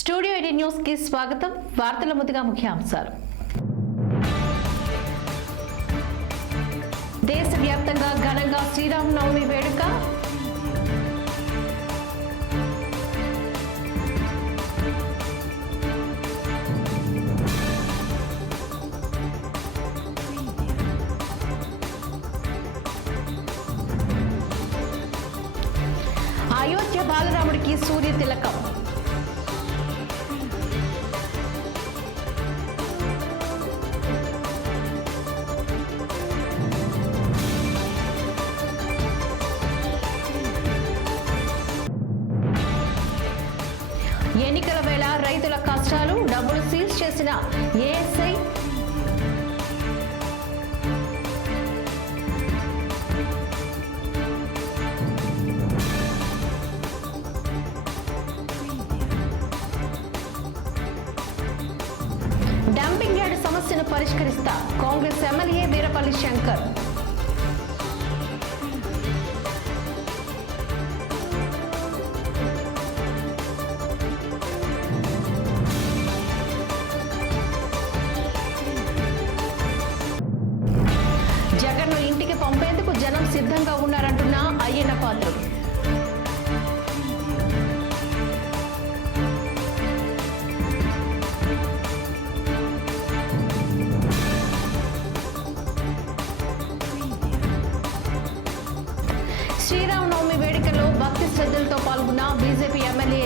Studio 18 news కి స్వాగతం. వార్తల ముందుగా ముఖ్యాంశాలు. దేశవ్యాప్తంగా ఘనంగా శ్రీరామనవమి వేడుక. అయోధ్య బాలరాముడికి సూర్య తిలకం. ఎన్నికల వేళ రైతుల కష్టాలు, డబ్బులు సీజ్ చేసిన ఏఎస్ఐ. డంపింగ్ యార్డ్ సమస్యను పరిష్కరిస్తా కాంగ్రెస్ ఎమ్మెల్యే వీరపల్లి శంకర్. జగన్ను ఇంటికి పంపేందుకు జనం సిద్ధంగా ఉన్నారంటున్న అయ్యన్న పాత్రుడు. శ్రీరామనవమి వేడుకల్లో భక్తి శ్రద్ధలతో పాల్గొన్న బీజేపీ ఎమ్మెల్యే